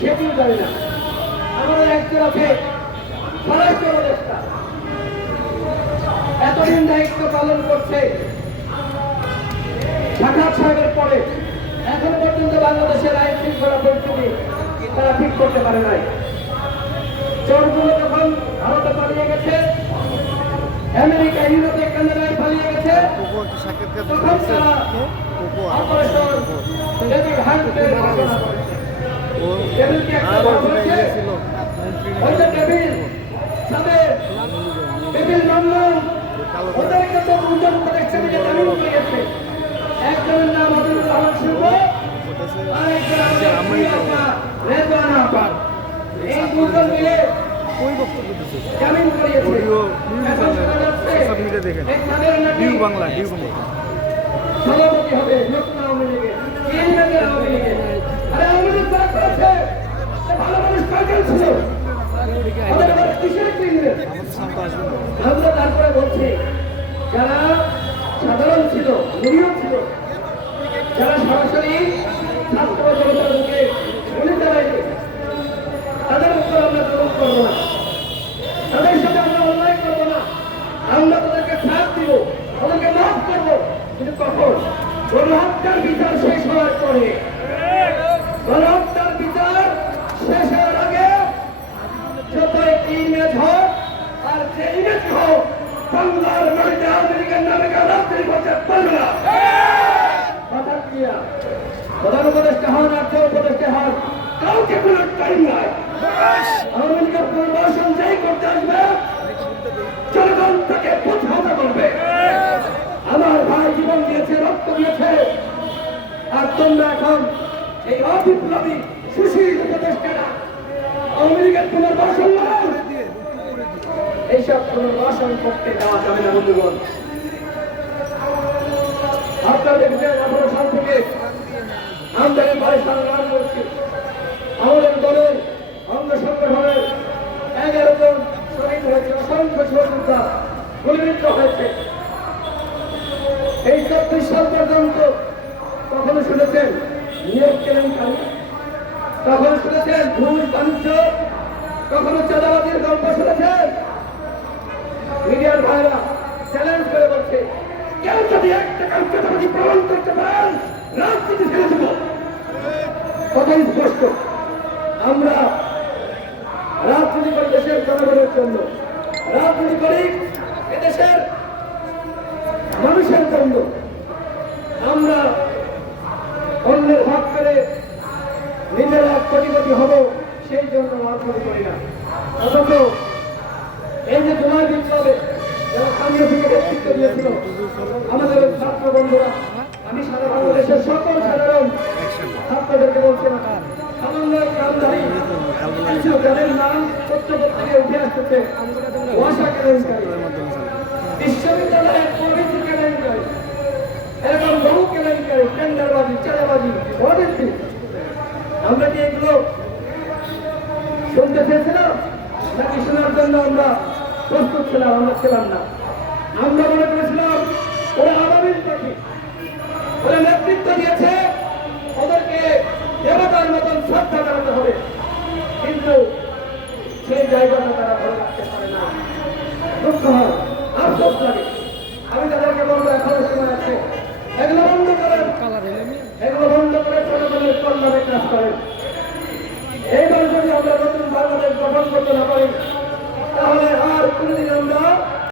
সেটিও জানি না। আমাদের একজন আছে স্বরাষ্ট্র উপদেষ্টা। এতদিন দায়িত্ব পালন করছে সাক্ষাৎ সাহেবের পরে। এখন পর্যন্ত বাংলাদেশের আইন শৃঙ্খলা পরিস্থিতি তারা ঠিক করতে পারে নাই। চোরগুলো যখন ভারতে পালিয়ে গেছে আমেরিকা ইউরোপে কানাডায় পালিয়ে গেছে তখন তারা অপারেশন ডেভিড হান্টের ঘোষণা করেছে একজনের নাম আব্দুল রহমান শুভ আরেকজন রেজওয়ানা আপার এই দুজন মিলে ওই বক্তব্য দিচ্ছে। জামিন করিয়েছে সব দেখেন ডিউ বাংলা ডিউ বাংলা সভাপতি হবে নতুন আওয়ামী লীগের। ইংরেজের আমরা তারপরে বলছি, যারা সাধারণ ছিল যারা সরাসরি আমরা করব না। তাদের সাথে আমরা অন্যায় করব না। আমরা তাদেরকে সাথ দিব, তাদেরকে মাফ করব। কিন্তু কখন? বিচার শেষ হওয়ার পরে। গণহত্যার বিচার শেষ হওয়ার আগে যত একটি ইমেজ হোক আর যে ইমেজ হোক বাংলার মাটিতে আমেরিকার নামে রাত্রি করতে পারবে না কথা ক্লিয়ার প্রধান উপদেষ্টা হন আর যে উপদেষ্টা হন কাউকে কোনো টাইম নাই আওয়ামী লীগের পুনর্বাসন যেই করতে আসবে জনগণ তাকে প্রতিহত করবে আমার ভাই জীবন দিয়েছে রক্ত দিয়েছে তোমরা এখন এই অবিপ্লবী সুশীল উপদেষ্টারা আওয়ামী পুনর্বাসন এইসব পুনর্বাসন করতে দেওয়া যাবে না, বন্ধুগণ। আপনারা দেখবেন আমরা পর্যন্ত কখনো শুনেছেন নিয়োগ কেলেঙ্কারি কখনো শুনেছেন ঘুষ বাণিজ্য কখনো চাঁদাবাজির গল্প শুনেছেন? মিডিয়ার ভাইরা চ্যালেঞ্জ করে বলছে, কেউ যদি একটা কাজ চাঁদাবাজি প্রমাণ করতে পারেন রাজনীতি ছেড়ে দেব। কথাই স্পষ্ট। আমরা রাজনীতি করি দেশের জনগণের জন্য, রাজনীতি করি এদেশের মানুষের জন্য, আমরা অন্যের নিজেরা কোটিপতি হব, সেই জন্য রাজনীতি করি না। অথচ এই যে জুলাই বিপ্লবে যারা স্থানীয় থেকে নেতৃত্ব দিয়েছিল, আমাদের ছাত্র বন্ধুরা, আমি সারা বাংলাদেশের সকল সাধারণ ছাত্রদেরকে বলছি না নাম বিশ্ববিদ্যালয়ের প্রভৃতি কেলেঙ্কারি বহু কেলেঙ্কারি, টেন্ডারবাজি, চাঁদাবাজি, অনেক আমরা কি এগুলো শুনতে চেয়েছিলাম? নাকি শোনার জন্য আমরা প্রস্তুত ছিলাম, আমরা ছিলাম না। আমরা মনে করেছিলাম, ওরা আবাবিল পাখি ওরা নেতৃত্ব দিয়েছে, ওদেরকে দেবতার মতন শ্রদ্ধা জানাতে হবে। কিন্তু সেই জায়গাটা তারা ধরে রাখতে পারে না। দুঃখ হয়, আফসোস লাগে। বিশ্বাস করেন এইবার যদি আমরা নতুন বাংলাদেশ গঠন করতে না পারি